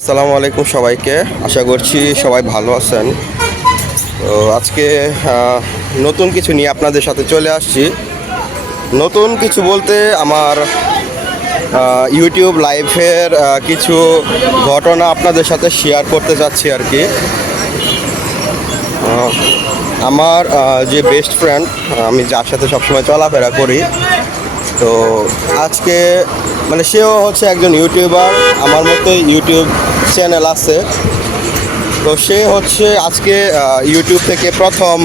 আসসালামু আলাইকুম সবাইকে। আশা করছি সবাই ভালো আছেন। তো আজকে নতুন কিছু নিয়ে আপনাদের সাথে চলে আসছি। নতুন কিছু বলতে আমার ইউটিউব লাইভের কিছু ঘটনা আপনাদের সাথে শেয়ার করতে যাচ্ছি আর কি। আমার যে বেস্ট ফ্রেন্ড, আমি যার সাথে সবসময় চলাফেরা করি, তো আজকে মানে সেও হচ্ছে একজন ইউটিউবার, আমার মতোই ইউটিউব চ্যানেল আছে। তো সে হচ্ছে আজকে ইউটিউব থেকে প্রথম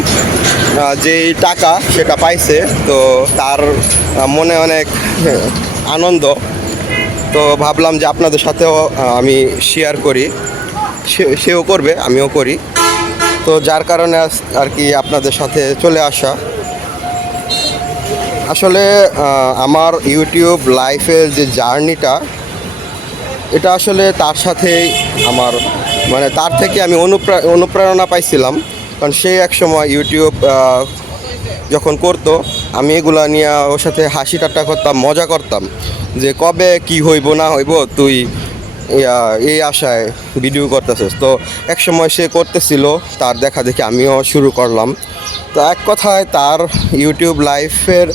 যেই টাকা সেটা পাইছে, তো তার মনে অনেক আনন্দ। তো ভাবলাম যে আপনাদের সাথেও আমি শেয়ার করি, সেও করবে, আমিও করি। তো যার কারণে আর কি আপনাদের সাথে চলে আসা। আসলে আমার ইউটিউব লাইফের যে জার্নিটা, এটা আসলে তার সাথেই আমার মানে তার থেকে আমি অনুপ্রেরণা পাইছিলাম। কারণ সে এক সময় ইউটিউব যখন করতো, আমি এগুলা নিয়ে ওর সাথে হাসি ঠাট্টা করতাম, মজা করতাম যে কবে কি হইব না হইব, তুই এই আশায় ভিডিও করতেছিস। তো এক সময় সে করতেছিল, তার দেখা দেখি আমিও শুরু করলাম। তো এক কথায় তার ইউটিউব লাইফের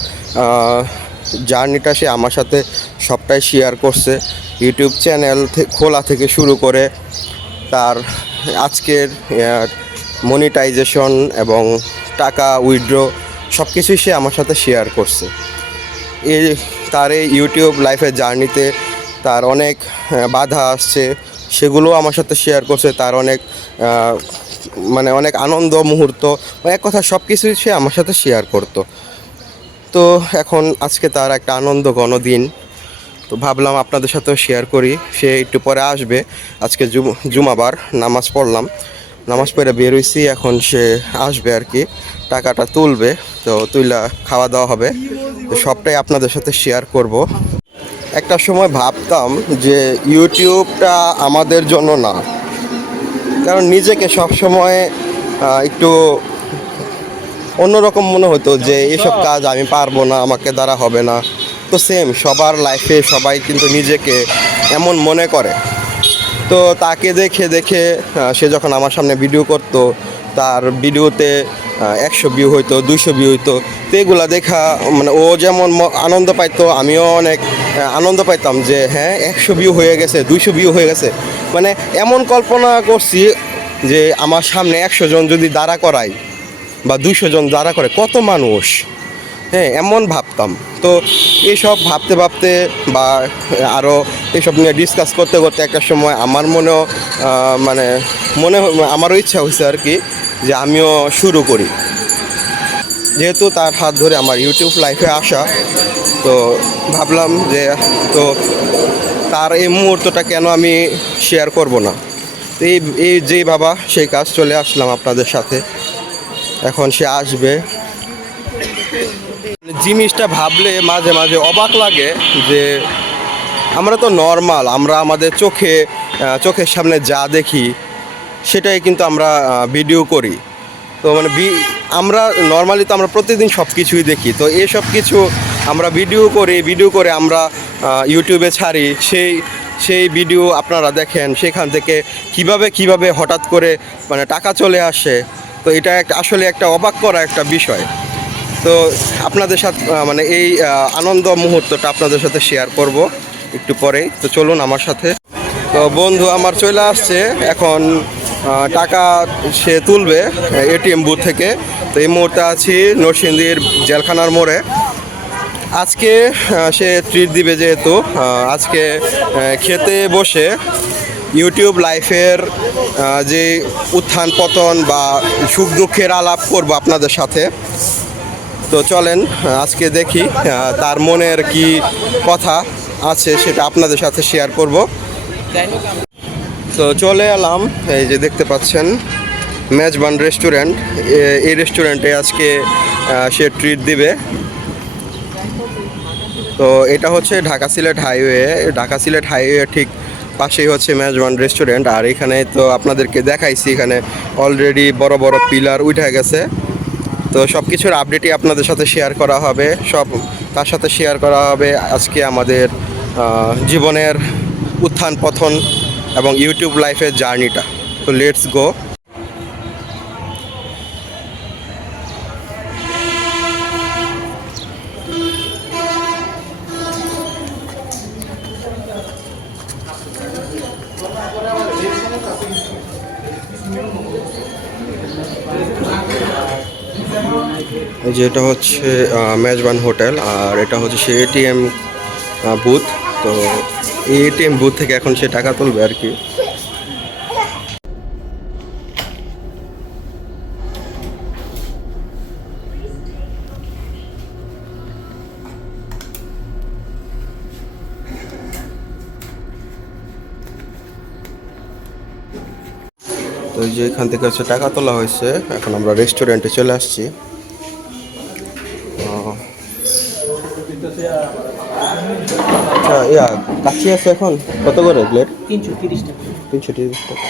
জার্নিটা সে আমার সাথে সবটাই শেয়ার করছে। ইউটিউব চ্যানেল খোলা থেকে শুরু করে তার আজকের মনিটাইজেশন এবং টাকা উইথড্র সব কিছুই সে আমার সাথে শেয়ার করছে। তার এই ইউটিউব লাইফের জার্নিতে তার অনেক বাধা আসছে, সেগুলোও আমার সাথে শেয়ার করছে। তার অনেক মানে অনেক আনন্দ মুহূর্ত, এক কথা সব কিছুই সে আমার সাথে শেয়ার করতো। তো এখন আজকে তার একটা আনন্দ ঘন দিন, তো ভাবলাম আপনাদের সাথেও শেয়ার করি। সে একটু পরে আসবে, আজকে জুমাবার নামাজ পড়লাম, নামাজ পড়ে বের হইছি, এখন সে আসবে আর কি, টাকাটা তুলবে। তো তুইলা খাওয়া দাওয়া হবে, তো সবটাই আপনাদের সাথে শেয়ার করব। একটা সময় ভাবতাম যে ইউটিউবটা আমাদের জন্য না, কারণ নিজেকে সব সময় একটু অন্যরকম মনে হতো যে এসব কাজ আমি পারবো না, আমাকে দ্বারা হবে না। তো সেম সবার লাইফে সবাই কিন্তু নিজেকে এমন মনে করে। তো তাকে দেখে দেখে সে যখন আমার সামনে ভিডিও করত, তার ভিডিওতে 100 ভিউ হইতো, 200 ভিউ হইতো। তো এগুলো দেখা মানে ও যেমন আনন্দ পাইতো, আমিও অনেক আনন্দ পাইতাম যে হ্যাঁ 100 ভিউ হয়ে গেছে, 200 ভিউ হয়ে গেছে। মানে এমন কল্পনা করছি যে আমার সামনে 100 জন যদি দাঁড়া করায় বা 200 জন দাঁড়া করে, কত মানুষ, হ্যাঁ এমন ভাবতাম। তো এইসব ভাবতে ভাবতে বা আরও এইসব নিয়ে ডিসকাস করতে করতে একটা সময় আমার মনেও মানে আমারও ইচ্ছা হয়েছে আর কি যে আমিও শুরু করি। যেহেতু তার হাত ধরে আমার ইউটিউব লাইফে আসা, তো ভাবলাম যে তো তার এই মুহূর্তটা কেন আমি শেয়ার করব না। তো এই যেই ভাবা সেই কাজ, চলে আসলাম আপনাদের সাথে। এখন সে আসবে। জিনিসটা ভাবলে মাঝে মাঝে অবাক লাগে যে আমরা তো নর্মাল, আমরা আমাদের চোখের সামনে যা দেখি সেটাই কিন্তু আমরা ভিডিও করি। তো মানে আমরা নর্মালি তো আমরা প্রতিদিন সব কিছুই দেখি। তো সব কিছু আমরা ভিডিও করে আমরা ইউটিউবে ছাড়ি, সেই ভিডিও আপনারা দেখেন, সেখান থেকে কিভাবে হঠাৎ করে মানে টাকা চলে আসে। তো এটা আসলে একটা অবাক করা একটা বিষয়। তো আপনাদের সাথে মানে এই আনন্দ মুহূর্তটা আপনাদের সাথে শেয়ার করব একটু পরেই। তো চলুন আমার সাথে। তো বন্ধু আমার চলে আসছে, এখন টাকা সে তুলবে এটিএম বুথ থেকে। তো এই মুহূর্তে আছি নরসিংদীর জেলখানার মোড়ে। আজকে সে ট্রিট দিবে, যেহেতু আজকে খেতে বসে ইউটিউব লাইফের যে উত্থান পতন বা সুখ দুঃখের আলাপ করব আপনাদের সাথে। তো চলেন আজকে দেখি তার মনের কি কথা আছে সেটা আপনাদের সাথে শেয়ার করব। তো চলে এলাম, এই যে দেখতে পাচ্ছেন মেজবান রেস্টুরেন্ট। এই রেস্টুরেন্টে আজকে সে ট্রিট দিবে। তো এটা হচ্ছে ঢাকা সিলেট হাইওয়ে ঠিক পাশেই হচ্ছে মেজবান রেস্টুরেন্ট। আর এখানে তো আপনাদেরকে দেখাইছি, এখানে অলরেডি বড় বড় পিলার উঠে গেছে। তো সব কিছুর আপডেটই আপনাদের সাথে শেয়ার করা হবে, তার সাথে শেয়ার করা হবে আজকে আমাদের জীবনের উত্থান পতন এবং ইউটিউব লাইফের জার্নিটা। তো লেটস গো। এই যে এটা হচ্ছে মেজবান হোটেল, আর এটা হচ্ছে সে এটিএম বুথ। তো এই এটিএম বুথ থেকে এখন সে টাকা তুলবে আর কি। তো এই যে এখান থেকে হচ্ছে টাকা তোলা হয়েছে, এখন আমরা রেস্টুরেন্টে চলে আসছি। আচ্ছা, কাচ্চি আছে এখন কত করে প্লেট? 330 টাকা। 330 টাকা।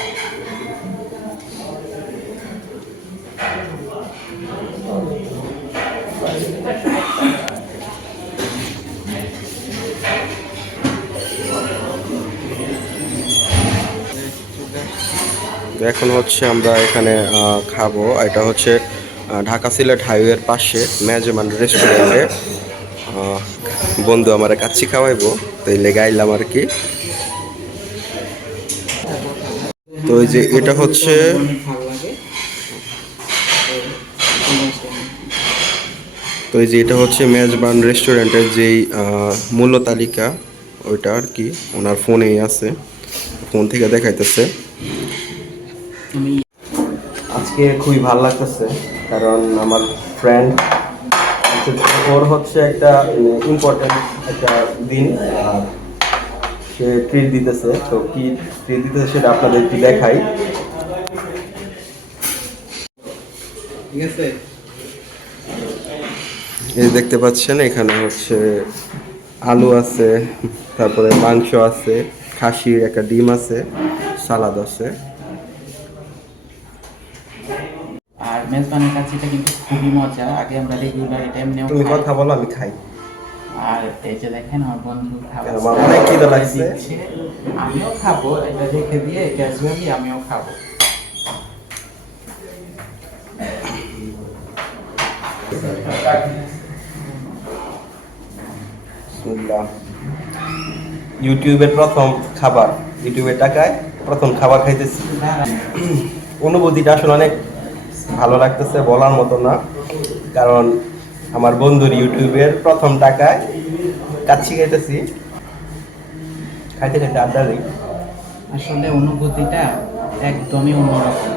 এখন হচ্ছে আমরা এখানে খাবো। এটা হচ্ছে ঢাকা সিলেট হাইওয়ের পাশে মেজবান রেস্টুরেন্টে। বন্ধু আমার কাচ্চি খাওয়াইবো, তো এই লেগে আইলাম আর কি। তো এই যে এটা হচ্ছে মেজবান রেস্টুরেন্টের যেই মূল্য তালিকা, ওইটা আর কি ওনার ফোনেই আছে, ফোন থেকে দেখাইতেছে। আজকে খুবই ভালো লাগতেছে, কারণ আমার ফ্রেন্ড ওর হচ্ছে একটা ইম্পর্টেন্ট একটা দিন, সে ট্রিট দিতেছে। তো কি ট্রিট দিতেছে সেটা আপনাদের একটু দেখাই। ঠিক আছে, এই দেখতে পাচ্ছেন এখানে হচ্ছে আলু আছে, তারপরে মাংস আছে, খাসির একটা ডিম আছে, সালাদ আছে। আর মেজবানের কাচ্চিটা কিন্তু খুবই মজা। আগে আমরা রেগুলার এটা এমনিও তুমি খাই। কথা বলো, আমি খাই। আর এই যে দেখেন আমার বন্ধু খাবার আমার অনেক খিদে লাগছে। আমিও খাবো, এটা রেখে দিয়ে ক্যাজুয়ালি আমিও খাবো। ইউটিউবের প্রথম খাবার, ইউটিউবের টাকায় প্রথম খাবার খাইতেছি। অনুভূতিটা আসলে অনেক ভালো লাগতেছে, বলার মতো না। কারণ আমার বন্ধুর ইউটিউবের প্রথম টাকায় কাচ্চি খাইতেছি, খাইতে খাইতে আড্ডা দিই। আসলে অনুভূতিটা একদমই অন্যরকম,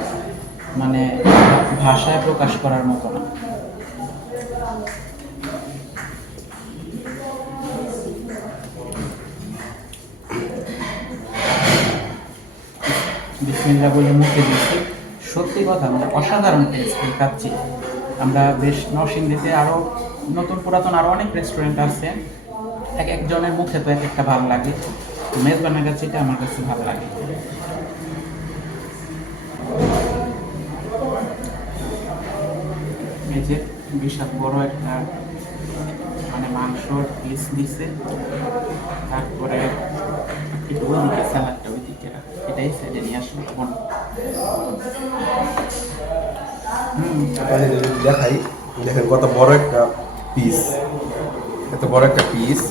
মানে ভাষায় প্রকাশ করার মতো না। বিসমিল্লাহ বলে মুখে দিচ্ছি, সত্যি কথা মানে অসাধারণ টেস্ট খাচ্ছি। আমরা বেশ নরসিংদীতে আরও নতুন পুরাতন আরও অনেক রেস্টুরেন্ট আছে, এক একজনের মুখে তো এক একটা ভালো লাগে। মেজবানের কাচ্চিটা আমার কাছে ভালো লাগে। এই যে বিশাল বড় একটা মানে মাংসর পিস দিছে, তারপরে ওইদিকে স্যালাডটা ওইদিকে এটাই সাইডে নিয়ে আসলে দেখাই, দেখেন কত বড় একটা পিস, এত বড় একটা পিস,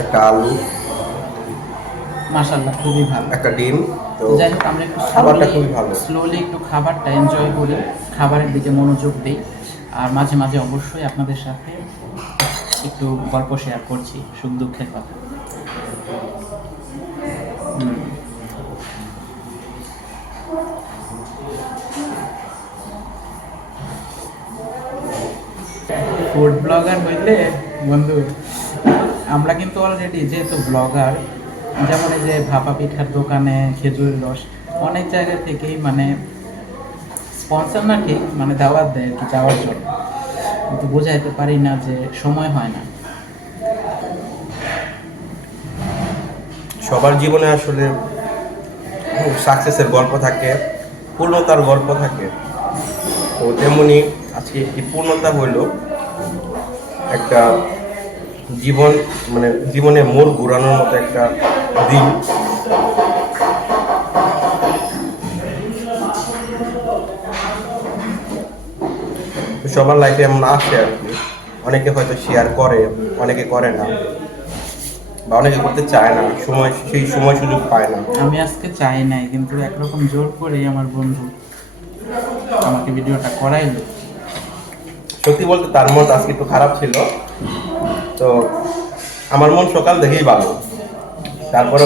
একটা আলু, মাশাআল্লাহ খুবই ভালো একটা ডিম। তো যাই হোক, আমরা একটু খাবারটা খুবই ভালো। স্লোলি একটু খাবারটা এনজয় করি, খাবারের দিকে মনোযোগ দিই, আর মাঝে মাঝে অবশ্যই আপনাদের সাথে একটু গল্প শেয়ার করছি, সুখ দুঃখের কথা। ফুড ব্লগার হইলে বন্ধু, আমরা কিন্তু অলরেডি যেহেতু ব্লগার, যেমন এই যে ভাপা পিঠার দোকানে খেজুরের রস অনেক জায়গা থেকেই মানে স্পন্সর না ঠিক মানে দাওয়াত দেয় আর কি যাওয়ার জন্য, কিন্তু বোঝাইতে পারি না যে সময় হয় না। সবার জীবনে আসলে সাকসেসের গল্প থাকে, পূর্ণতার গল্প থাকে। তো তেমনি আজকে একটি পূর্ণতা হইল একটা জীবন, মানে জীবনে মোড় ঘুরানোর মতো একটা দিন। সবার লাইফে এমন আসে আর কি, অনেকে হয়তো শেয়ার করে, অনেকে করে না, বা অনেকে করতে চায় না, সেই সময় সুযোগ পায় না। আমি আজকে চাই নাই, কিন্তু একরকম জোর করেই আমার বন্ধু আমাকে ভিডিওটা করাইলো। সত্যি বলতে তার মন আজকে একটু খারাপ ছিল, তো আমার মন সকাল দেখেই ভালো, তারপর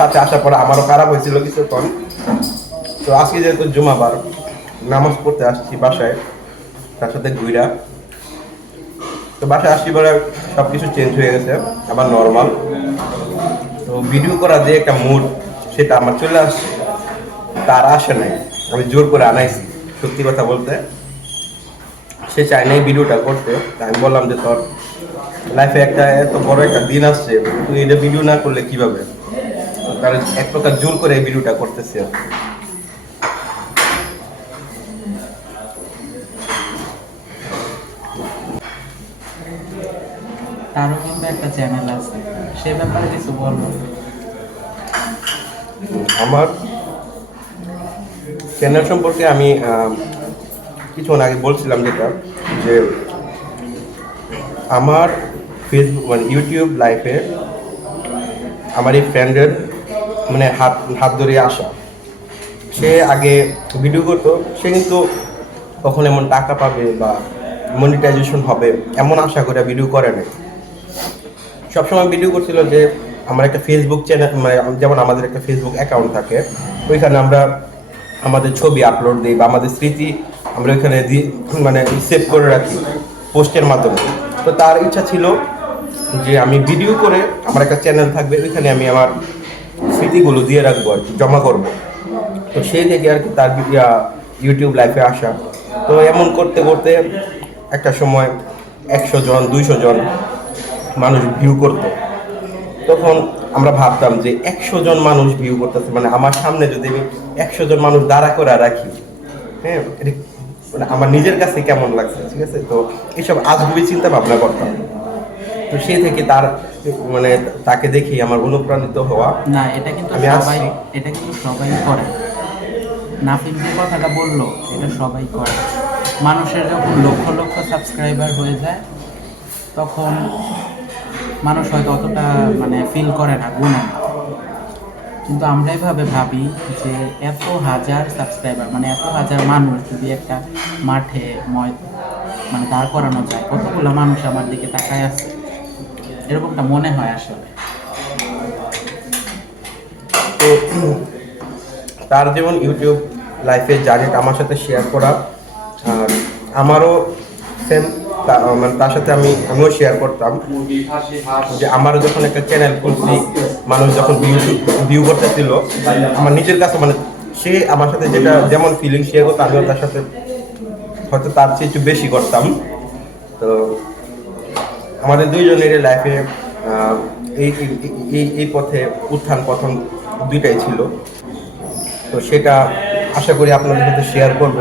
সাথে আসার পরে আমারও খারাপ হয়েছিল কিছুক্ষণ। তো আজকে যেহেতু জুমাবার, নামাজ পড়তে আসছি বাসায়, তার সাথে ঘুরা, তো বাসায় আসছি পরে সব কিছু চেঞ্জ হয়ে গেছে, আবার নর্মাল। তো ভিডিও করা যে একটা মুড, সেটা আমার চলে আসছে, তার আসে নাই, আমি জোর করে আনাইছি। সত্যি কথা বলতে সে চায় নাই ভিডিওটা করতে, তাই আমি বললাম যে তোর লাইফে একটা এত বড় একটা দিন আসছে, তুই এটা ভিডিও না করলে কিভাবে, তার এক প্রকার জোর করে এই ভিডিওটা করতেছে। তারও কিন্তু একটা চ্যানেল আছে, সে ব্যাপারে কিছু বলবো। আমার চ্যানেল সম্পর্কে আমি কিছুক্ষণ আগে বলছিলাম যেটা, যে আমার ফেসবুক মানে ইউটিউব লাইফে আমার এই ফ্রেন্ডের মানে হাত হাত ধরে আসা, সে আগে ভিডিও করতো, সে কিন্তু কখন এমন টাকা পাবে বা মনিটাইজেশন হবে এমন আশা করে ভিডিও করে নাই। সবসময় ভিডিও করছিল যে আমার একটা ফেসবুক চ্যানেল, মানে যেমন আমাদের একটা ফেসবুক অ্যাকাউন্ট থাকে, ওইখানে আমরা আমাদের ছবি আপলোড দিই বা আমাদের স্মৃতি আমরা ওইখানে মানে সেভ করে রাখি পোস্টের মাধ্যমে। তো তার ইচ্ছা ছিল যে আমি ভিডিও করে আমার একটা চ্যানেল থাকবে, ওইখানে আমি আমার স্মৃতিগুলো দিয়ে রাখবো আর কি, জমা করবো। তো সেই থেকে আর কি তার ইউটিউব লাইফে আসা। তো এমন করতে করতে একটা সময় 100 জন 200 জন মানুষ ভিউ করতো। তখন আমরা ভাবতাম যে 100 জন মানুষ ভিউ করতেছে, মানে আমার সামনে যদি আমি 100 জন মানুষ দাঁড়া করে রাখি, হ্যাঁ, এটা মানে আমার নিজের কাছে কেমন লাগছে, ঠিক আছে। তো এইসব আজগুবি চিন্তা ভাবনা করতাম। তো সেই থেকে তার মানে তাকে দেখি আমার অনুপ্রাণিত হওয়া। না, এটা কিন্তু আমি সবাই, এটা কিন্তু সবাই করে। নাফিম যে কথাটা বললো, এটা সবাই করে। মানুষের যখন লক্ষ লক্ষ সাবস্ক্রাইবার হয়ে যায়, তখন মানুষ হয়তো অতটা মানে ফিল করে না, গুনে না। কিন্তু আমরা এভাবে ভাবি যে এত হাজার সাবস্ক্রাইবার, মানে এত হাজার মানুষ যদি একটা মাঠে মানে দাঁড় করানো যায়, কতগুলো মানুষ আমার দিকে তাকায় আছে, এরকমটা মনে হয় আসলে। তো তার যেমন ইউটিউব লাইফে জার্নিটা আমার সাথে শেয়ার করা, আর আমারও সেম, মানে তার সাথে আমিও শেয়ার করতাম যে আমারও যখন একটা চ্যানেল খুলছি, মানুষ যখন ভিউ করতেছিল, আমার নিজের কাছে মানে সে আমার সাথে যেটা যেমন ফিলিং শেয়ার করতো, আমিও তার সাথে হয়তো তার চেয়ে একটু বেশি করতাম। তো আমাদের দুইজনের লাইফে এই এই এই পথে উত্থান পতন দুইটাই ছিল। তো সেটা আশা করি আপনাদের সাথে শেয়ার করব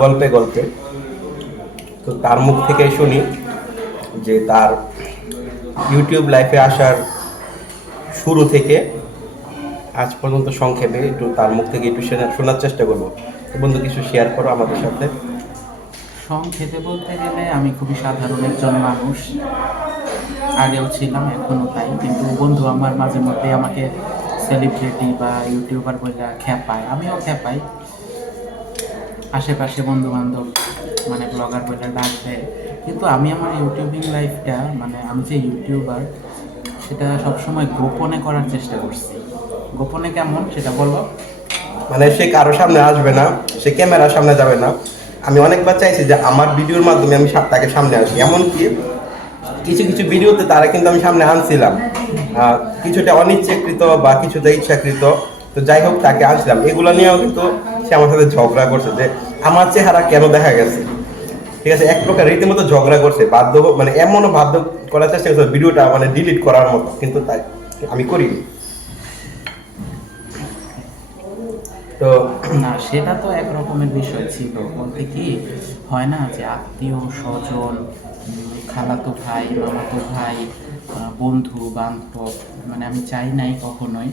গল্পে গল্পে। তো তার মুখ থেকেই শুনি যে তার ইউটিউব লাইফে আসার শুরু থেকে আজ পর্যন্ত সংক্ষেপে একটু তার মুখ থেকে একটু শোনার চেষ্টা করবো। বন্ধু, কিছু শেয়ার করো আমাদের সাথে। সংক্ষেপে বলতে গেলে আমি খুবই সাধারণ একজন মানুষ, আগেও ছিলাম, এখনও তাই। কিন্তু বন্ধু আমার মাঝে মধ্যে আমাকে সেলিব্রিটি বা ইউটিউবার বলে খ্যাপায়, আমিও খ্যাপাই। আশেপাশে বন্ধু বান্ধব মানে ব্লগার বলে ডাকবে। কিন্তু আমি আমার ইউটিউবিং লাইফটা, মানে আমি যে ইউটিউবার, সেটা সবসময় গোপনে করার চেষ্টা করছি। গোপনে কেমন সেটা বলো। মানে সে কারো সামনে আসবে না, সে ক্যামেরার সামনে যাবে না। আমি অনেকবার চাইছি যে আমার ভিডিওর মাধ্যমে আমি তাকে সামনে আসি, এমনকি কিছু কিছু ভিডিওতে তারা কিন্তু আমি সামনে আনছিলাম, কিছুটা অনিচ্ছাকৃত বা কিছুটা ইচ্ছাকৃত। তো যাই হোক, তাকে আনছিলাম। এগুলো নিয়েও কিন্তু সে আমার সাথে ঝগড়া করছে যে আমার চেহারা কেন দেখা গেছে, ঠিক আছে। এক প্রকার রীতিমতো ঝগড়া করছে, বাধ্য মানে এমনও বাধ্য করার চেষ্টা করছে ভিডিওটা মানে ডিলিট করার মতো, কিন্তু তাই আমি করিনি। তো না, সেটা তো এক রকমের বিষয় ছিল। বলতে কি হয় না যে আত্মীয় স্বজন, খালাতো ভাই, মামাতো ভাই, বন্ধু বান্ধব, মানে আমি চাই নাই কখনোই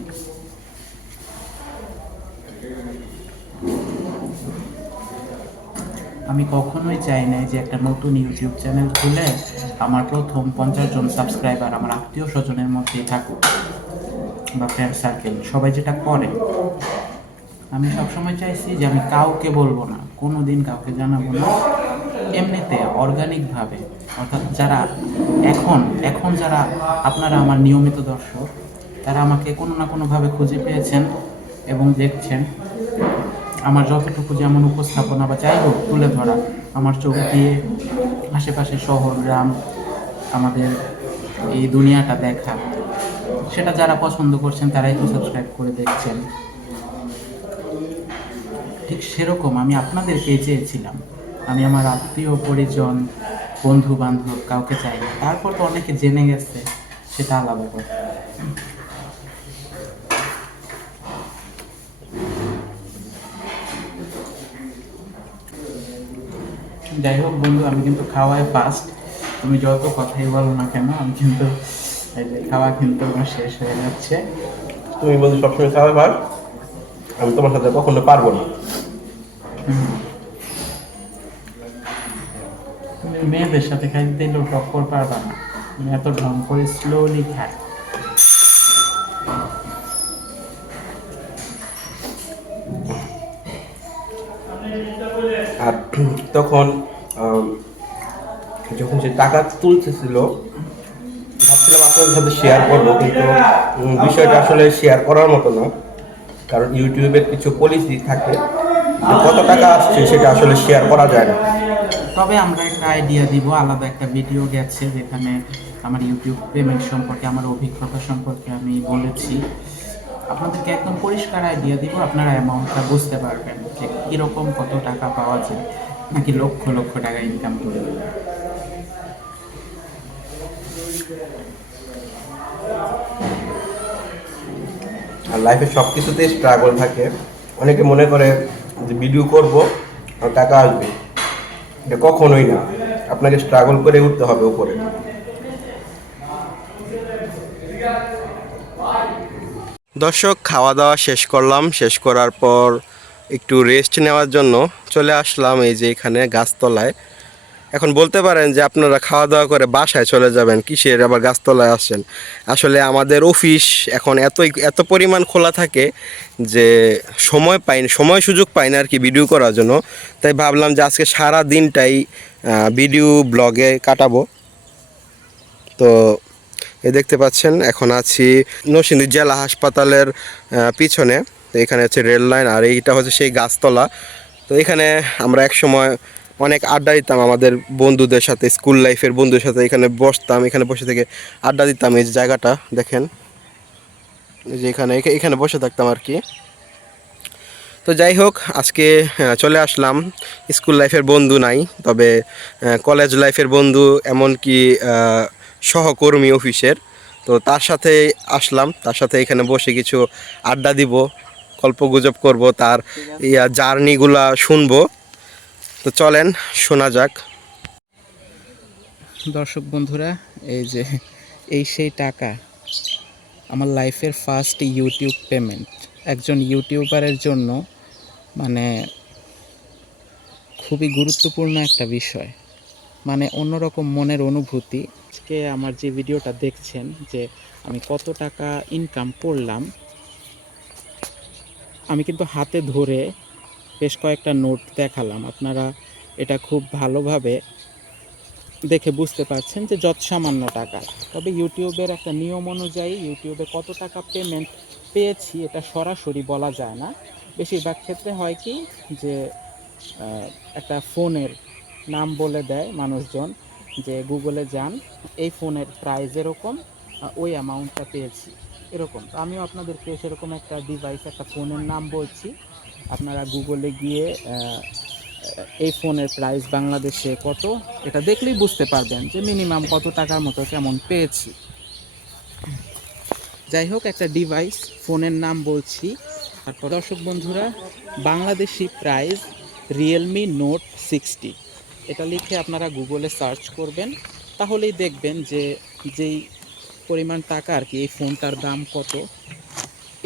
আমি কখনোই চাই নাই যে একটা নতুন ইউটিউব চ্যানেল খুলে আমার প্রথম 50 জন সাবস্ক্রাইবার আমার আত্মীয় স্বজনের মধ্যেই থাকুক বা ফ্রেন্ড সার্কেল, সবাই যেটা করে। আমি সবসময় চাইছি যে আমি কাউকে বলবো না, কোনো দিন কাউকে জানাবো না, এমনিতে অর্গানিকভাবে। অর্থাৎ যারা এখন এখন যারা আপনারা আমার নিয়মিত দর্শক, তারা আমাকে কোনো না কোনোভাবে খুঁজে পেয়েছেন এবং দেখছেন। আমার যতটুকু যেমন উপস্থাপনা বা যাই হোক তুলে ধরা, আমার চোখ দিয়ে আশেপাশে শহর গ্রাম আমাদের এই দুনিয়াটা দেখা, সেটা যারা পছন্দ করছেন তারাই তো সাবস্ক্রাইব করে দেখছেন। ঠিক সেরকম আমি আপনাদেরকেই চেয়েছিলাম। আমি আমার আত্মীয় পরিজন বন্ধু বান্ধব কাউকে চাই না, তারপর তো অনেকে জেনে গেছে, সেটা আলাদা কথা। যাই হোক বন্ধু, আমি কিন্তু খাওয়ায় ফার্স্ট। তুমি যত কথাই বলো না কেন, আমি কিন্তু এই যে খাওয়া কিন্তু আমার শেষ হয়ে যাচ্ছে। তুমি বন্ধু সবসময় খাবে ভাই, আমি তোমার সাথে কখনো পারবো না। তুমি মেয়েদের সাথে খাইতে দিলেও টক্কর পারবা না, তুমি এত ঢং করে স্লোলি খায়। আর তখন আম, যখন সে টাকা তুলতেছিল, ভাবছিলাম আপনাদের সাথে শেয়ার করবো, কিন্তু বিষয়টা আসলে শেয়ার করার মতো না। কারণ ইউটিউবের কিছু পলিসি থাকে যে কত টাকা আসছে সেটা আসলে শেয়ার করা যায় না। তবে আমরা একটা আইডিয়া দিব, আলাদা একটা ভিডিও গেছে যেখানে আমার ইউটিউব পেমেন্ট সম্পর্কে আমার অভিজ্ঞতা সম্পর্কে আমি বলেছি। আপনাদেরকে একদম পরিষ্কার আইডিয়া দিব, আপনারা অ্যামাউন্টটা বুঝতে পারবেন যে কীরকম কত টাকা পাওয়া যায়, নাকি লক্ষ লক্ষ টাকা ইনকাম করে। আর লাইফে সব কিছুতেই স্ট্রাগল থাকে। অনেকে মনে করে যে ভিডিও করব আর টাকা আসবে, এটা কখনোই না। আপনাকে স্ট্রাগল করে উঠতে হবে উপরে। দর্শক, খাওয়া দাওয়া শেষ করলাম। শেষ করার পর একটু রেস্ট নেওয়ার জন্য চলে আসলাম এই যে এখানে গাছতলায়। এখন বলতে পারেন যে আপনারা খাওয়া দাওয়া করে বাসায় চলে যাবেন, কিসের আবার গাছতলায় আসছেন। আসলে আমাদের অফিস এখন এত পরিমাণ খোলা থাকে যে সময় সুযোগ পাই না আর কি ভিডিও করার জন্য। তাই ভাবলাম যে আজকে সারা দিনটাই ভিডিও ব্লগে কাটাবো। তো দেখতে পাচ্ছেন এখন আছি নরসিংদী জেলা হাসপাতালের পিছনে। তো এখানে হচ্ছে রেল লাইন, আর এইটা হচ্ছে সেই গাছতলা। তো এখানে আমরা এক সময় অনেক আড্ডা দিতাম আমাদের বন্ধুদের সাথে, স্কুল লাইফের বন্ধুদের সাথে এখানে বসতাম, এখানে বসে থেকে আড্ডা দিতাম। এই যে জায়গাটা দেখেন, এই যে এখানে এখানে বসে থাকতাম আর কি। তো যাই হোক, আজকে চলে আসলাম। স্কুল লাইফের বন্ধু নাই, তবে কলেজ লাইফের বন্ধু, এমনকি সহকর্মী অফিসের। তো তার সাথে আসলাম, তার সাথে এখানে বসে কিছু আড্ডা দিব, গল্পগুজব করব, তার জার্নিগুলা শুনবো। তো চলেন শোনা যাক। দর্শক বন্ধুরা, এই যে এই সেই টাকা, আমার লাইফের ফার্স্ট ইউটিউব পেমেন্ট। একজন ইউটিউবারের জন্য মানে খুবই গুরুত্বপূর্ণ একটা বিষয়, মানে অন্যরকম মনের অনুভূতি। আজকে আমার যে ভিডিওটা দেখছেন যে আমি কত টাকা ইনকাম করলাম, আমি কিন্তু হাতে ধরে বেশ কয়েকটা নোট দেখালাম। আপনারা এটা খুব ভালোভাবে দেখে বুঝতে পারছেন যে যৎ সামান্য টাকা। তবে ইউটিউবের একটা নিয়ম অনুযায়ী ইউটিউবে কত টাকা পেমেন্ট পেয়েছি এটা সরাসরি বলা যায় না। বেশিরভাগ ক্ষেত্রে হয় কি যে একটা ফোনের নাম বলে দেয় মানুষজন, যে গুগলে যান, এই ফোনের প্রাইস এরকম, ওই অ্যামাউন্টটা পেয়েছি এরকম। তো আমিও আপনাদেরকে সেরকম একটা ডিভাইস, একটা ফোনের নাম বলছি। আপনারা গুগলে গিয়ে এই ফোনের প্রাইস বাংলাদেশে কত, এটা দেখলেই বুঝতে পারবেন যে মিনিমাম কত টাকার মতো কেমন পেয়েছি। যাই হোক, একটা ডিভাইস ফোনের নাম বলছি। তারপর দর্শক বন্ধুরা, বাংলাদেশি প্রাইস রিয়েলমি নোট 60, এটা লিখে আপনারা গুগলে সার্চ করবেন, তাহলেই দেখবেন যে যেই পরিমাণ টাকা আর কি এই ফোনটার দাম কত।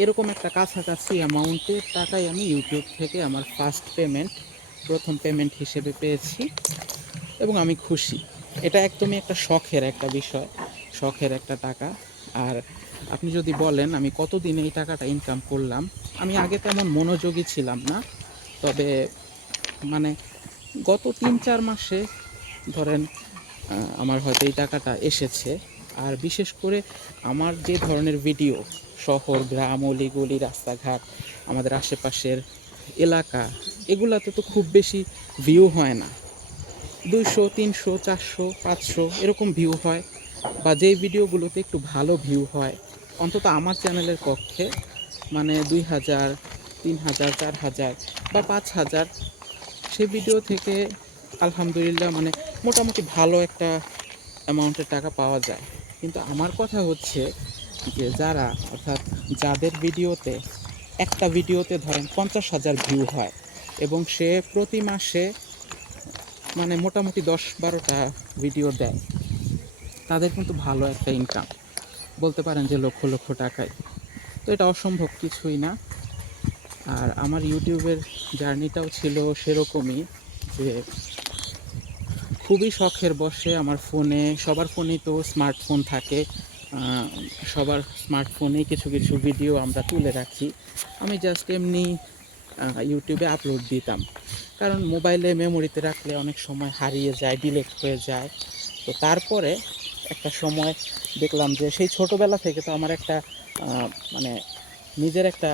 এরকম একটা কাছাকাছি অ্যামাউন্টের টাকাই আমি ইউটিউব থেকে আমার ফার্স্ট পেমেন্ট প্রথম পেমেন্ট হিসেবে পেয়েছি এবং আমি খুশি। এটা একদমই একটা শখের একটা বিষয়, শখের একটা টাকা। আর আপনি যদি বলেন আমি কতদিনে এই টাকাটা ইনকাম করলাম, আমি আগে তেমন মনোযোগী ছিলাম না, তবে মানে গত ৩-৪ মাসে ধরেন আমার হয়তো এই টাকাটা এসেছে। আর বিশেষ করে আমার যে ধরনের ভিডিও, শহর, গ্রাম, অলিগলি, রাস্তাঘাট, আমাদের আশেপাশের এলাকা, এগুলাতে তো খুব বেশি ভিউ হয় না। 200, 300, 400, 500 এরকম ভিউ হয়, বা যেই ভিডিওগুলোতে একটু ভালো ভিউ হয়, অন্তত আমার চ্যানেলের পক্ষে, মানে 2000, 3000, 4000 বা 5000, সেই ভিডিও থেকে আলহামদুলিল্লাহ মানে মোটামুটি ভালো একটা অ্যামাউন্টের টাকা পাওয়া যায়। কিন্তু আমার কথা হচ্ছে যে যারা, অর্থাৎ যাদের ভিডিওতে, একটা ভিডিওতে ধরেন 50,000 ভিউ হয় এবং সে প্রতি মাসে মানে মোটামুটি 10-12টা ভিডিও দেয়, তাদের কিন্তু ভালো একটা ইনকাম, বলতে পারেন যে লক্ষ লক্ষ টাকায়। তো এটা অসম্ভব কিছুই না। আর আমার ইউটিউবের জার্নিটাও ছিল সেরকমই, যে খুবই শখের বশে আমার ফোনে, সবার ফোনেই তো স্মার্টফোন থাকে, সবার স্মার্টফোনেই কিছু কিছু ভিডিও আমরা তুলে রাখি। আমি জাস্ট এমনি ইউটিউবে আপলোড দিতাম, কারণ মোবাইলে মেমোরিতে রাখলে অনেক সময় হারিয়ে যায়, ডিলিট হয়ে যায়। তো তারপরে একটা সময় দেখলাম যে সেই ছোটোবেলা থেকে তো আমার একটা মানে নিজের একটা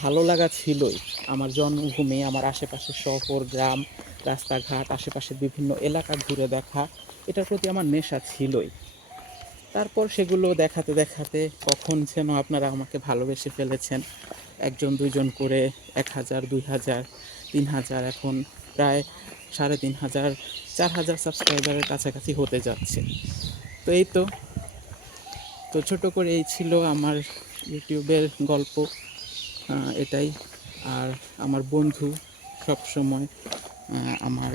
ভালো লাগা ছিলই, আমার জন্মভূমি, আমার আশেপাশের শহর, গ্রাম, রাস্তাঘাট, আশেপাশের বিভিন্ন এলাকা ঘুরে দেখা, এটার প্রতি আমার নেশা ছিলই। তারপর সেগুলো দেখাতে দেখাতে কখন যেন আপনারা আমাকে ভালোবেসে ফেলেছেন, একজন দুইজন করে 1000, 2000, 3000, এখন প্রায় 3500, 4000 সাবস্ক্রাইবারের কাছাকাছি হতে যাচ্ছে। তো এই তো, ছোট করে এই ছিল আমার ইউটিউবের গল্প, এটাই। আর আমার বন্ধু সবসময় আমার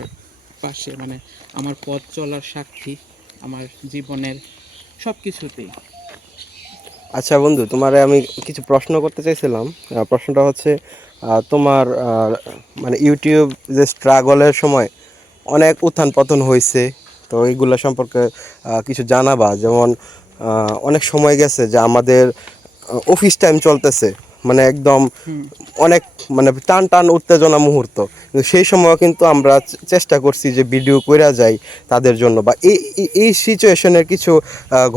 পাশে, মানে আমার পথ চলার সাক্ষী, আমার জীবনের সব কিছুতেই। আচ্ছা বন্ধু, তোমারে আমি কিছু প্রশ্ন করতে চাইছিলাম। প্রশ্নটা হচ্ছে তোমার মানে ইউটিউব যে স্ট্রাগলের সময় অনেক উত্থান পতন হয়েছে, তো এইগুলো সম্পর্কে কিছু জানাবা। যেমন অনেক সময় গেছে যে আমাদের অফিস টাইম চলতেছে, মানে একদম হুম। অনেক মানে টান টান উত্তেজনা মুহূর্ত, কিন্তু সেই সময় কিন্তু আমরা চেষ্টা করছি যে ভিডিও কইরা যাই তাদের জন্য, বা এই সিচুয়েশনের কিছু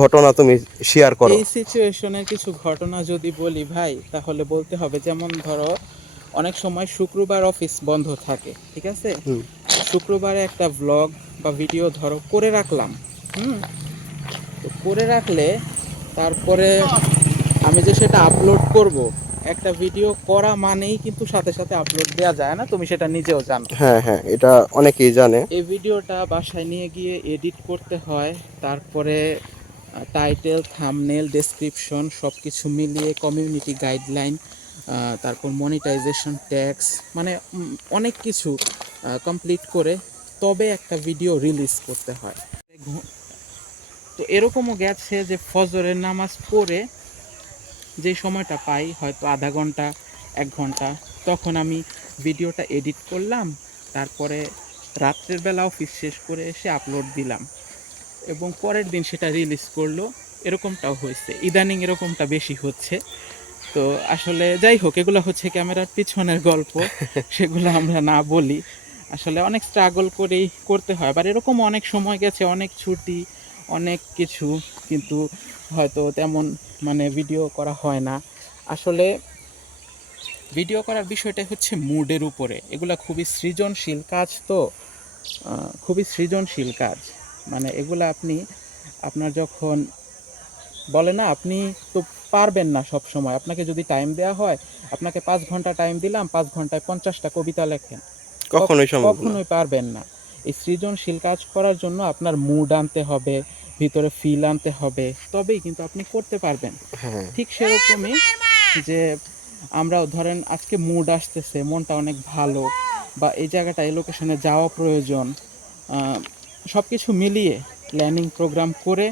ঘটনা তুমি শেয়ার করো। এই সিচুয়েশনের কিছু ঘটনা যদি বলি ভাই, তাহলে বলতে হবে, যেমন ধরো অনেক সময় শুক্রবার অফিস বন্ধ থাকে, ঠিক আছে, হুম। শুক্রবারে একটা ভ্লগ বা ভিডিও ধরো করে রাখলাম। হুম। তো করে রাখলে তারপরে আমি যে সেটা আপলোড করব, একটা ভিডিও করা মানেই কিন্তু সাথে সাথে আপলোড দেওয়া যায় না, তুমি সেটা নিজেও জানো। হ্যাঁ হ্যাঁ, এটা অনেকেই জানে। এই ভিডিওটা বাসায় নিয়ে গিয়ে এডিট করতে হয়, তারপরে টাইটেল, থাম্বনেল, ডেসক্রিপশন সব কিছু মিলিয়ে কমিউনিটি গাইডলাইন, তারপর মনিটাইজেশন ট্যাক্স, মানে অনেক কিছু কমপ্লিট করে তবে একটা ভিডিও রিলিজ করতে হয়। তো এরকমও গেছে যে ফজরের নামাজ পড়ে যে সময়টা পাই, হয়তো আধা ঘন্টা, 1 ঘন্টা, তখন আমি ভিডিওটা এডিট করলাম, তারপরে রাত্রের বেলা অফিস শেষ করে এসে আপলোড দিলাম এবং পরের দিন সেটা রিলিজ করলো। এরকমটাও হয়েছে, ইদানিং এরকমটা বেশি হচ্ছে। তো আসলে যাই হোক, এগুলো হচ্ছে ক্যামেরার পিছনের গল্প, সেগুলো আমরা না বলি। আসলে অনেক স্ট্রাগল করেই করতে হয়, আবার এরকম অনেক সময় গেছে, অনেক ছুটি, অনেক কিছু, কিন্তু হয়তো তেমন মানে ভিডিও করা হয় না। আসলে ভিডিও করার বিষয়টা হচ্ছে মুডের উপরে, এগুলা খুবই সৃজনশীল কাজ, তো খুবই সৃজনশীল কাজ। মানে এগুলা আপনি, আপনার যখন বলে না, আপনি তো পারবেন না সব সময়, আপনাকে যদি টাইম দেওয়া হয়, আপনাকে 5 ঘন্টা টাইম দিলাম, 5 ঘন্টায় 50টা কবিতা লেখেন, কখনোই সম্ভব না। কখনোই পারবেন না। এই সৃজনশীল কাজ করার জন্য আপনার মুড আনতে হবে, ভিতরে ফিল আনতে হবে, তবেই কিন্তু আপনি করতে পারবেন। হ্যাঁ। ঠিক সেরকমই, যে আমরাও ধরেন আজকে মুড আসতেছে, মনটা অনেক ভালো, বা এই জায়গাটা, এই লোকেশনে যাওয়া প্রয়োজন, সব কিছু মিলিয়ে প্ল্যানিং প্রোগ্রাম করে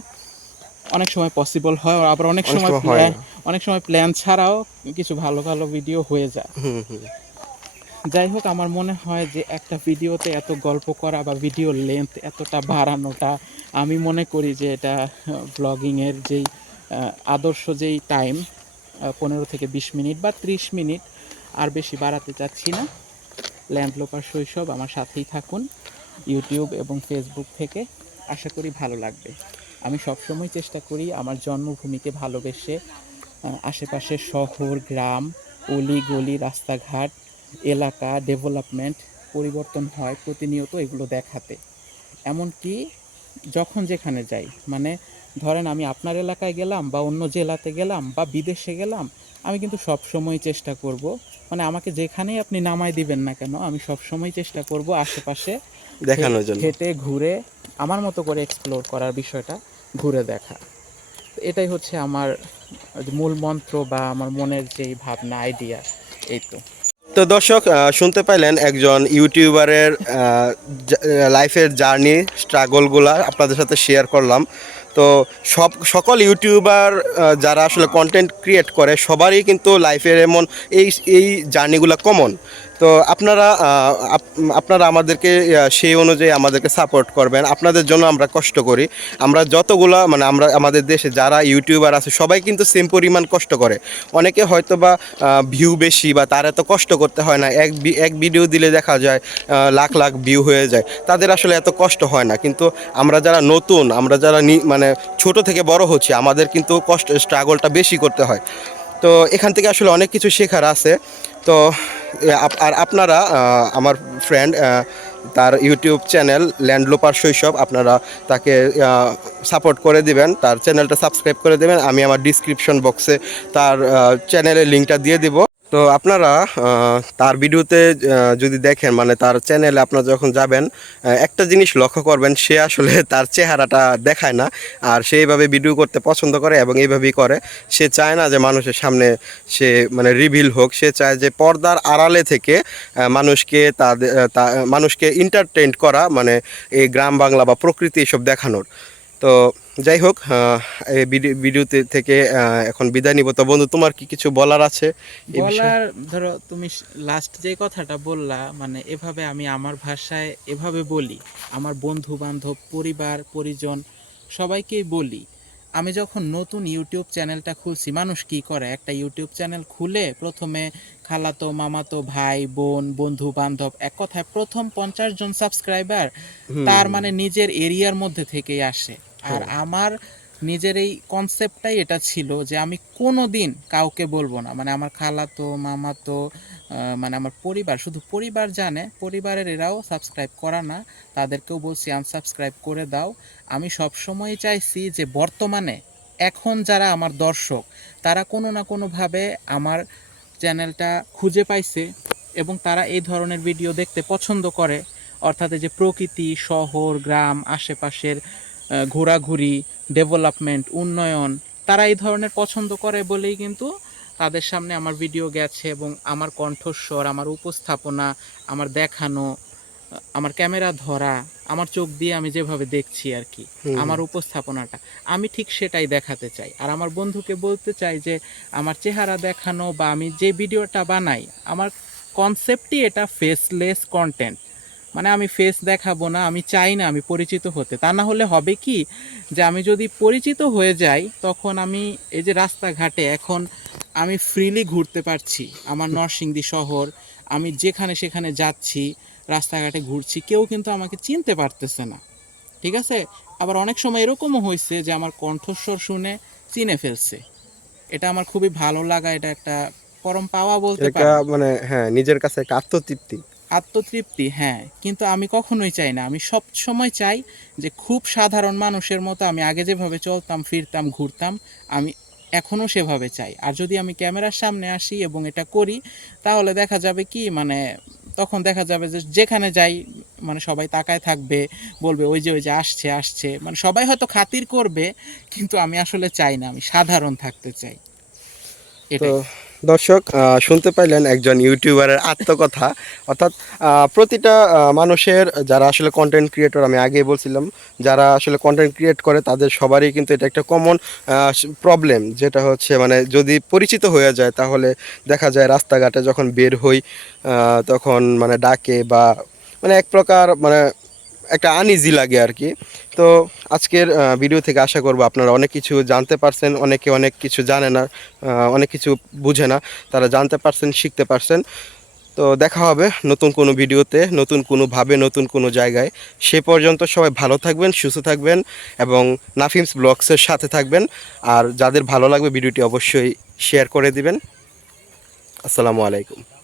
অনেক সময় পসিবল হয়, আবার অনেক অনেক সময় সময় হয় না। অনেক সময় প্ল্যান ছাড়াও কিছু ভালো ভালো ভিডিও হয়ে যায়। হুম হুম। যাই হোক, আমার মনে হয় যে একটা ভিডিওতে এত গল্প করা বা ভিডিও লেন্থ এতটা বাড়ানোটা, আমি মনে করি যে এটা ব্লগিংয়ের যেই আদর্শ যেই টাইম 15 থেকে 20 মিনিট বা 30 মিনিট, আর বেশি বাড়াতে চাচ্ছি না। ল্যান্ডলোপার শৈশব, আমার সাথেই থাকুন ইউটিউব এবং ফেসবুক থেকে। আশা করি ভালো লাগবে। আমি সবসময় চেষ্টা করি আমার জন্মভূমিকে ভালোবেসে আশেপাশের শহর, গ্রাম, অলি গলি, রাস্তাঘাট, এলাকা ডেভেলপমেন্ট পরিবর্তন হয় প্রতিনিয়ত, এগুলো দেখাতে। এমনকি যখন যেখানে যাই, মানে ধরেন আমি আপনার এলাকায় গেলাম বা অন্য জেলাতে গেলাম বা বিদেশে গেলাম, আমি কিন্তু সবসময় চেষ্টা করব, মানে আমাকে যেখানেই আপনি নামায় দিবেন না কেন, আমি সবসময় চেষ্টা করব আশেপাশে দেখানোর জন্য। হেঁটে ঘুরে আমার মতো করে এক্সপ্লোর করার বিষয়টা ঘুরে দেখা। তো এটাই হচ্ছে আমার মূল মন্ত্র বা আমার মনের যেই ভাবনা, আইডিয়া, এই তো। তো দর্শক, শুনতে পাইলেন একজন ইউটিউবারের লাইফের জার্নি, স্ট্রাগলগুলা আপনাদের সাথে শেয়ার করলাম। তো সকল ইউটিউবার যারা আসলে কন্টেন্ট ক্রিয়েট করে সবারই কিন্তু লাইফের এমন এই এই জার্নিগুলো কমন। তো আপনারা আমাদেরকে সেই অনুযায়ী আমাদেরকে সাপোর্ট করবেন। আপনাদের জন্য আমরা কষ্ট করি। আমরা যতগুলা মানে আমরা আমাদের দেশে যারা ইউটিউবার আছে সবাই কিন্তু সেম পরিমাণ কষ্ট করে। অনেকে হয়তো বা ভিউ বেশি বা তার এত কষ্ট করতে হয় না, এক ভিডিও দিলে দেখা যায় লাখ লাখ ভিউ হয়ে যায়, তাদের আসলে এত কষ্ট হয় না। কিন্তু আমরা যারা নতুন, আমরা যারা মানে ছোট থেকে বড় হচ্ছি, আমাদের কিন্তু স্ট্রাগলটা বেশি করতে হয়। তো এখান থেকে আসলে অনেক কিছু শেখার আছে। তো আর আপনারা আমার ফ্রেন্ড, তার ইউটিউব চ্যানেল ল্যান্ডলোপার শৈশব, আপনারা তাকে সাপোর্ট করে দিবেন, তার চ্যানেলটা সাবস্ক্রাইব করে দেবেন। আমি আমার ডিসক্রিপশন বক্সে তার চ্যানেলের লিঙ্কটা দিয়ে দিব। তো আপনারা তার ভিডিওতে যদি দেখেন, মানে তার চ্যানেলে আপনারা যখন যাবেন, একটা জিনিস লক্ষ্য করবেন, সে আসলে তার চেহারাটা দেখায় না, আর সে এইভাবে ভিডিও করতে পছন্দ করে এবং এইভাবেই করে। সে চায় না যে মানুষের সামনে সে মানে রিভিল হোক, সে চায় যে পর্দার আড়ালে থেকে মানুষকে এন্টারটেইন করা, মানে এই গ্রাম বাংলা বা প্রকৃতি এসব দেখানোর। তো যাই হোক, এই ভিডিওতে থেকে এখন বিদায় নিব। তো বন্ধু, তোমার কি কিছু বলার আছে এই বিষয়ে? বলার, ধরো তুমি লাস্ট যে কথাটা বললা, মানে এভাবে আমি আমার ভাষায় এভাবে বলি, আমার বন্ধু বান্ধব, পরিবার পরিজন সবাইকেই বলি। আমি যখন নতুন ইউটিউব চ্যানেলটা খুলছি, মানুষ কি করে, একটা ইউটিউব চ্যানেল খুলে প্রথমে খালাতো মামাতো ভাই বোন বন্ধু বান্ধব, এক কথায় প্রথম 50 জন সাবস্ক্রাইবার তার মানে নিজের এরিয়ার মধ্যে থেকেই আসে। আর আমার নিজের এই কনসেপ্টটাই এটা ছিল যে আমি কোনো দিন কাউকে বলবো না, মানে আমার খালাতো মামাতো মানে আমার পরিবার, শুধু পরিবার জানে, পরিবারের এরাও সাবস্ক্রাইব করা না, তাদেরকেও বলছি আনসাবস্ক্রাইব করে দাও। আমি সবসময় চাইছি যে বর্তমানে এখন যারা আমার দর্শক, তারা কোনো না কোনোভাবে আমার চ্যানেলটা খুঁজে পাইছে এবং তারা এই ধরনের ভিডিও দেখতে পছন্দ করে। অর্থাৎ এই যে প্রকৃতি, শহর, গ্রাম, আশেপাশের ঘোরাঘুরি, ডেভেলপমেন্ট, উন্নয়ন, তারা এই ধরনের পছন্দ করে বলেই কিন্তু তাদের সামনে আমার ভিডিও গেছে এবং আমার কণ্ঠস্বর, আমার উপস্থাপনা, আমার দেখানো, আমার ক্যামেরা ধরা, আমার চোখ দিয়ে আমি যেভাবে দেখছি আর কি, আমার উপস্থাপনাটা আমি ঠিক সেটাই দেখাতে চাই। আর আমার বন্ধুকে বলতে চাই যে আমার চেহারা দেখানো বা আমি যে ভিডিওটা বানাই, আমার কনসেপ্টই এটা ফেসলেস কন্টেন্ট। মানে আমি ফেস দেখাবো না, আমি চাই না আমি পরিচিত হতে। তা না হলে হবে কি, যে আমি যদি পরিচিত হয়ে যাই, তখন আমি এই যে রাস্তাঘাটে এখন আমি ফ্রিলি ঘুরতে পারছি, আমার নরসিংদী শহর, আমি যেখানে সেখানে যাচ্ছি, রাস্তাঘাটে ঘুরছি, কেউ কিন্তু আমাকে চিনতে পারতেছে না, ঠিক আছে? আবার অনেক সময় এরকমও হয়েছে যে আমার কণ্ঠস্বর শুনে চিনে ফেলছে। এটা আমার খুবই ভালো লাগা, এটা একটা পরম পাওয়া বলতে এটা পারেন। মানে হ্যাঁ, নিজের কাছে একটা আত্মতৃপ্তি। আত্মতৃপ্তি, হ্যাঁ। কিন্তু আমি কখনোই চাই না, আমি সব সময় চাই যে খুব সাধারণ মানুষের মতো আমি আগে যেভাবে চলতাম, ফিরতাম, ঘুরতাম, আমি এখনও সেভাবে চাই। আর যদি আমি ক্যামেরার সামনে আসি এবং এটা করি, তাহলে দেখা যাবে কি, মানে তখন দেখা যাবে যে যেখানে যাই, মানে সবাই তাকায় থাকবে, বলবে ওই যে আসছে আসছে, মানে সবাই হয়তো খাতির করবে, কিন্তু আমি আসলে চাই না, আমি সাধারণ থাকতে চাই, তো এটাই। দর্শক শুনতে পাইলেন একজন ইউটিউবারের আত্মকথা। অর্থাৎ প্রতিটা মানুষের যারা আসলে কন্টেন্ট ক্রিয়েটর, আমি আগেই বলছিলাম, যারা আসলে কন্টেন্ট ক্রিয়েট করে তাদের সবারই কিন্তু এটা একটা কমন প্রবলেম, যেটা হচ্ছে মানে যদি পরিচিত হয়ে যায় তাহলে দেখা যায় রাস্তাঘাটে যখন বের হই তখন মানে ডাকে বা মানে এক প্রকার মানে একটা আনইজি লাগে আর কি। তো আজকের ভিডিও থেকে আশা করব আপনারা অনেক কিছু জানতে পারছেন, অনেকে অনেক কিছু জানে না, অনেক কিছু বুঝে না, তারা জানতে পারছেন, শিখতে পারছেন। তো দেখা হবে নতুন কোনো ভিডিওতে, নতুন কোনোভাবে, নতুন কোনো জায়গায়। সে পর্যন্ত সবাই ভালো থাকবেন, সুস্থ থাকবেন এবং নাফিমস ব্লগসের সাথে থাকবেন। আর যাদের ভালো লাগবে ভিডিওটি অবশ্যই শেয়ার করে দিবেন। আসসালামু আলাইকুম।